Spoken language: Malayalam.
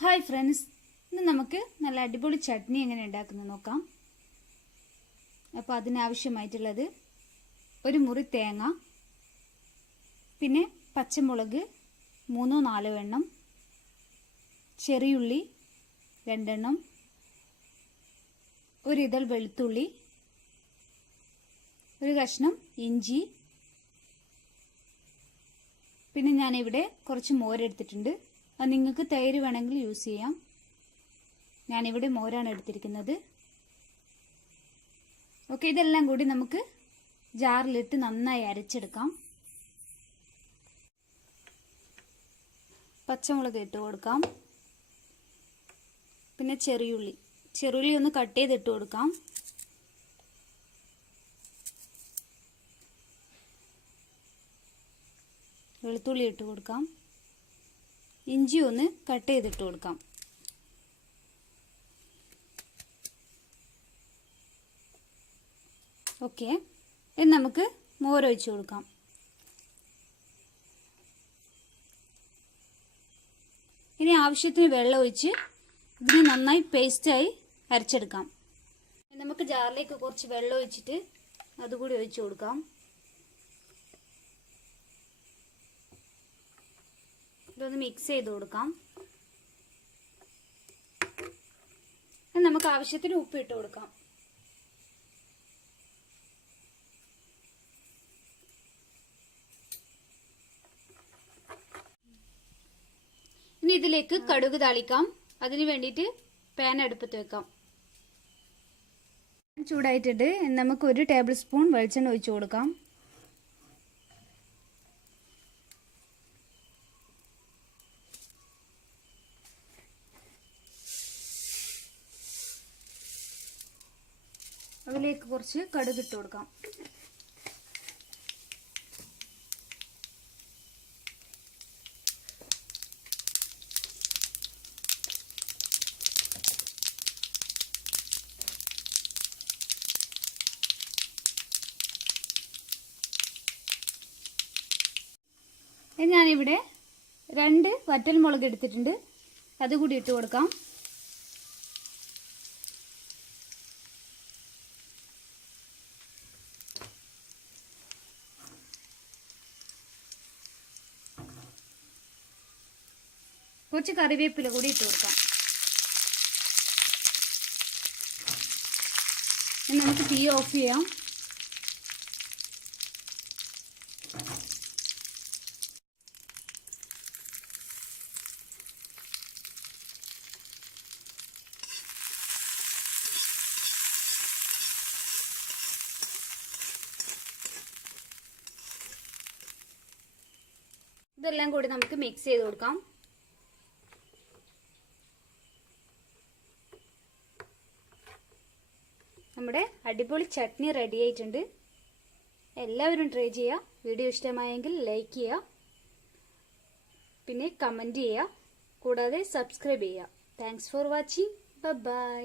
ഹായ് ഫ്രണ്ട്സ്, ഇന്ന് നമുക്ക് നല്ല അടിപൊളി ചട്നി എങ്ങനെ ഉണ്ടാക്കുന്നത് നോക്കാം. അപ്പോൾ അതിനാവശ്യമായിട്ടുള്ളത് ഒരു മുറി തേങ്ങ, പിന്നെ പച്ചമുളക് 3-4 എണ്ണം, ചെറിയുള്ളി 2 എണ്ണം, ഒരു ഇതൾ വെളുത്തുള്ളി, ഒരു കഷ്ണം ഇഞ്ചി, പിന്നെ ഞാനിവിടെ കുറച്ച് മോരെടുത്തിട്ടുണ്ട്. അത് നിങ്ങൾക്ക് തൈര് വേണമെങ്കിൽ യൂസ് ചെയ്യാം. ഞാനിവിടെ മോരാണ് എടുത്തിരിക്കുന്നത്. ഓക്കെ, ഇതെല്ലാം കൂടി നമുക്ക് ജാറിലിട്ട് നന്നായി അരച്ചെടുക്കാം. പച്ചമുളക് ഇട്ട് കൊടുക്കാം. പിന്നെ ചെറിയുള്ളി ഒന്ന് കട്ട് ചെയ്തിട്ട് കൊടുക്കാം. വെളുത്തുള്ളി ഇട്ട് കൊടുക്കാം. ഇഞ്ചി ഒന്ന് കട്ട് ചെയ്തിട്ട് കൊടുക്കാം. ഓക്കെ, ഇനി നമുക്ക് മോരൊഴിച്ച് കൊടുക്കാം. ഇനി ആവശ്യത്തിന് വെള്ളം ഒഴിച്ച് ഇതിന് നന്നായി പേസ്റ്റായി അരച്ചെടുക്കാം. നമുക്ക് ജാറിലേക്ക് കുറച്ച് വെള്ളം ഒഴിച്ചിട്ട് അതുകൂടി ഒഴിച്ച് കൊടുക്കാം. ഇതൊന്ന് മിക്സ് ചെയ്ത് കൊടുക്കാം. നമുക്ക് ആവശ്യത്തിന് ഉപ്പ് ഇട്ട് കൊടുക്കാം. ഇനി ഇതിലേക്ക് കടുക് താളിക്കാം. അതിന് വേണ്ടിയിട്ട് പാൻ അടുപ്പത്ത് വെക്കാം. ചൂടായിട്ടിട്ട് നമുക്ക് 1 ടേബിൾ സ്പൂൺ വെളിച്ചെണ്ണ ഒഴിച്ചു കൊടുക്കാം. അതിലേക്ക് കുറച്ച് കടുക് ഇട്ട് കൊടുക്കാം. ഞാനിവിടെ 2 വറ്റൽമുളക് എടുത്തിട്ടുണ്ട്. അതുകൂടി ഇട്ട് കൊടുക്കാം. കുറച്ച് കറിവേപ്പില കൂടി ഇട്ട് കൊടുക്കാം. നമുക്ക് തീ ഓഫ് ചെയ്യാം. ഇതെല്ലാം കൂടി നമുക്ക് മിക്സ് ചെയ്ത് കൊടുക്കാം. നമ്മുടെ അടിപൊളി ചട്നി റെഡി ആയിട്ടുണ്ട്. എല്ലാവരും ട്രൈ ചെയ്യുക. വീഡിയോ ഇഷ്ടമായെങ്കിൽ ലൈക്ക് ചെയ്യുക, പിന്നെ കമൻറ്റ് ചെയ്യുക, കൂടാതെ സബ്സ്ക്രൈബ് ചെയ്യുക. Thanks for watching. ബൈ.